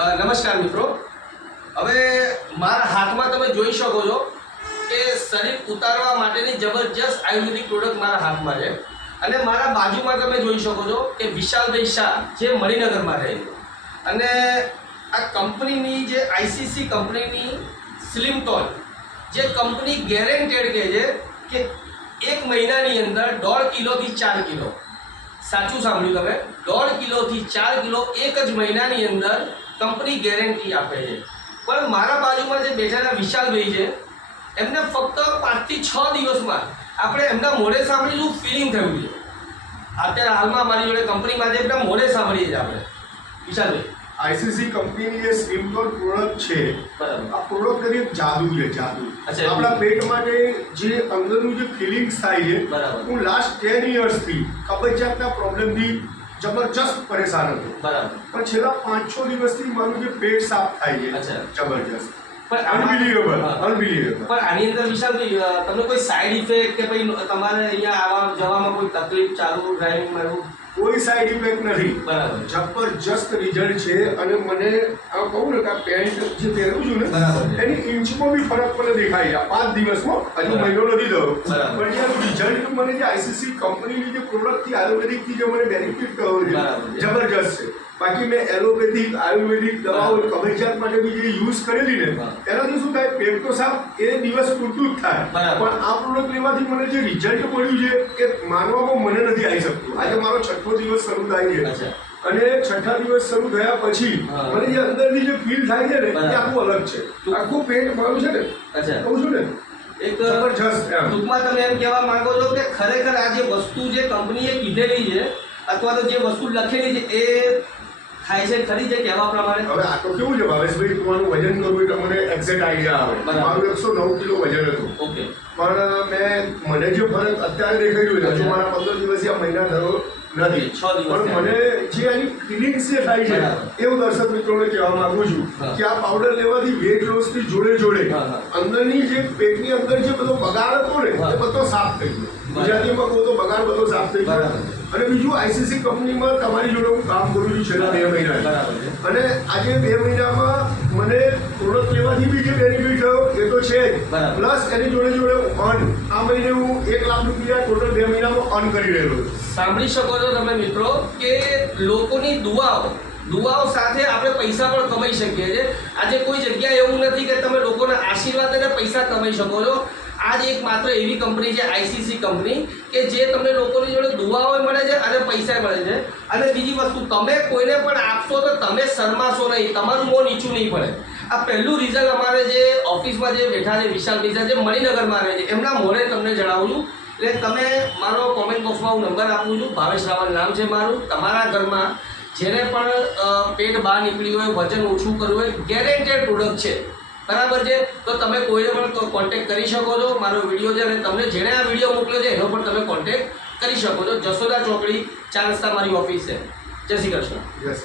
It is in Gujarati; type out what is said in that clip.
નમસ્કાર મિત્રો, હવે મારા હાથમાં તમે જોઈ શકો છો કે શરીર ઉતારવા માટેની જબરજસ્ત આયુર્વેદિક પ્રોડક્ટ મારા હાથમાં છે અને મારા બાજુમાં તમે જોઈ શકો છો કે વિશાલભાઈ શાહ જે મણિનગરમાં રહે છે અને આ કંપનીની જે આઈસીસી કંપનીની સ્લિમટોન જે કંપની ગેરેન્ટેડ કહે છે કે 1 મહિનાની અંદર 1.5 કિલોથી 4 કિલો, સાચું સાંભળ્યું તમે, 1.5 કિલોથી 4 કિલો એક જ મહિનાની અંદર કંપની ગેરંટી આપે છે। પણ મારા બાજુમાં જે બેઠેલા વિશાલભાઈ છે એમને ફક્ત 5 થી 6 દિવસમાં આપણે એમના મોઢે સાંભળીશું ફિલિંગ થયું છે। અત્યારે હાલમાં મારી જોડે કંપનીમાં જે એમના મોઢે સાંભળીએ છીએ આપણે। વિશાલભાઈ, આઈસીસી કંપનીની જે સ્લિમટોન પ્રોડક્ટ છે, બરાબર, આ પ્રોડક્ટ કરી જાદુ છે, જાદુ। અચ્છા, આપણા પેટ માટે જે અંદરનું જે ફિલિંગ્સ થાય છે, બરાબર, હું લાસ્ટ 10 યર્સથી કબજિયાતના પ્રોબ્લેમથી જબરજસ્ત પરેશાન હતો, બરાબર, પણ છેલ્લા 5-6 દિવસથી મારું જે પેટ સાફ થાય છે, અચ્છા, જબરજસ્ત, પણ અનબિલીવેબલ, હા, અનબિલીવેબલ। પણ આની અંદર વિશાલભાઈ તમને કોઈ સાઈડ ઇફેક્ટ કે ભાઈ તમારે અહીંયા આવવા જવામાં કોઈ તકલીફ ચાલુ ડ્રાઇવિંગમાં એવું કોઈ સાઈડ ઇફેક્ટ નથી, બરાબર, જબરજસ્ત રિઝલ્ટ છે। અને મને આ કહું ને કે આ પેન્ટ જે પહેરું છું ને, બરાબર છે, એની ઇંચમાં બી ફરક મને દેખાય છે 5 દિવસમાં, હજુ બરાબર, મહિનો નથી થયો, બરાબર, પણ જે રિઝલ્ટ મને જે આઈસીસી કંપનીની જે પ્રોડક્ટથી આયુર્વેદિકથી જે મને બેનિફિટ થયો છે, બરાબર છે, જબરજસ્ત છે। બાકી મેં એલોપેથિક આયુર્વેદિક દવાઓ કબજિયાત માટે બી જે યુઝ કરેલી ને, હા, એનાથી શું થાય, પેટ તો સાફ એ દિવસ પૂરતું જ થાય, બરાબર, પણ આ પ્રોડક્ટ લેવાથી મને જે રિઝલ્ટ મળ્યું છે એ માનવામાં મને નથી આવી શકતું। આજે મારો 6થો દિવસ શરૂ થાય છે અચ્છા, અને 6થા દિવસ શરૂ થયા પછી હા, મને જે અંદરથી જે ફીલ થાય છે ને, એ બરાબર, આખું અલગ છે, આખું પેટ મારું છે ને, અચ્છા, કહું છું ને, એક જબરજસ્ત એમ। ટૂંકમાં તમે એમ કહેવા માંગો છો કે ખરેખર આ જે વસ્તુ જે કંપનીએ કીધેલી છે અથવા તો જે વસ્તુ લખેલી છે એ થાય છે ખરી છે કહેવા પ્રમાણે? હવે આ તો કેવું છે ભાવેશભાઈ, તમારું વજન કરવું એટલે મને એક્ઝેક્ટ આઈડિયા આવે। બરાબર, મારું 109 કિલો વજન હતું, ઓકે, પણ મને જે ફરક અત્યારે દેખાઈ રહ્યો છે, હજુ મારા 15 દિવસથી આ મહિના થયો નથી, 6 દિવસ પણ મને જે આની ફિલિંગ્સ જે થાય છે બરાબર, એવું દર્શક મિત્રોને કહેવા માંગુ છું હા, કે આ પાવડર લેવાથી વેટ લોસની જોડે જોડે હા, હા, અંદરની જે પેટની અંદર જે બધો બગાડ હતો ને, હા, એ બધો સાફ થઈ ગયો। ગુજરાતીમાં કહું તો બગાડ બધો સાફ થઈ ગયો। બરાબર, અને બીજું, આઈસીસી કંપનીમાં તમારી જોડે હું કામ કરું છું છેલ્લા 2 મહિના, બરાબર છે, અને આજે 2 મહિનામાં મને પ્રોડક્ટ લેવાથી બી જે બેનિફિટ થયો એ તો છે જ, બરાબર, પ્લસ એની જોડે જોડે આ મહિને હું 1 લાખ રૂપિયા ટોટલ 2 મહિનામાં અર્ન કરી રહેલો છું। સાંભળી શકો છો તમે મિત્રો કે લોકોની દુઆઓ સાથે આપણે પૈસા પણ કમાઈ શકીએ છીએ। આજે કોઈ જગ્યાએ એવું નથી કે તમે લોકોના આશીર્વાદ અને પૈસા કમાઈ શકો છો। આજ એક માત્ર એવી કંપની છે આઈસીસી કંપની કે જે તમને લોકોની જોડે દુઆઓ મળે છે અને પૈસા મળે છે। અને બીજી વસ્તુ, તમે કોઈને પણ આપશો તો તમે શરમાશો નહીં, તમારું મોં નીચું નહીં પડે। આ પહેલું રિઝલ્ટ અમારે જે ઓફિસમાં જે બેઠા છે વિશાલ ભાઈ જે મણિનગરમાં રહે છે એમના મોઢે તમને જણાવું છું। એટલે તમે મારો કોમેન્ટ બોક્સમાં હું નંબર આપું છું, ભાવેશ રાવલ નામ છે મારું। તમારા ઘરમાં જેને પણ પેટ બહાર નીકળ્યું હોય, વજન ઓછું કરવું હોય, ગેરેન્ટેડ પ્રોડક્ટ છે, બરાબર છે, તો તમે કોઈને પણ કોન્ટેક્ટ કરી શકો છો। મારો વિડીયો છે અને તમને જેણે આ વિડીયો મોકલ્યો છે એનો પણ તમે કોન્ટેક્ટ કરી શકો છો। જશોદા ચોકડી 4 રસ્તા મારી ઓફિસ છે। જય શ્રી કૃષ્ણ। યસ।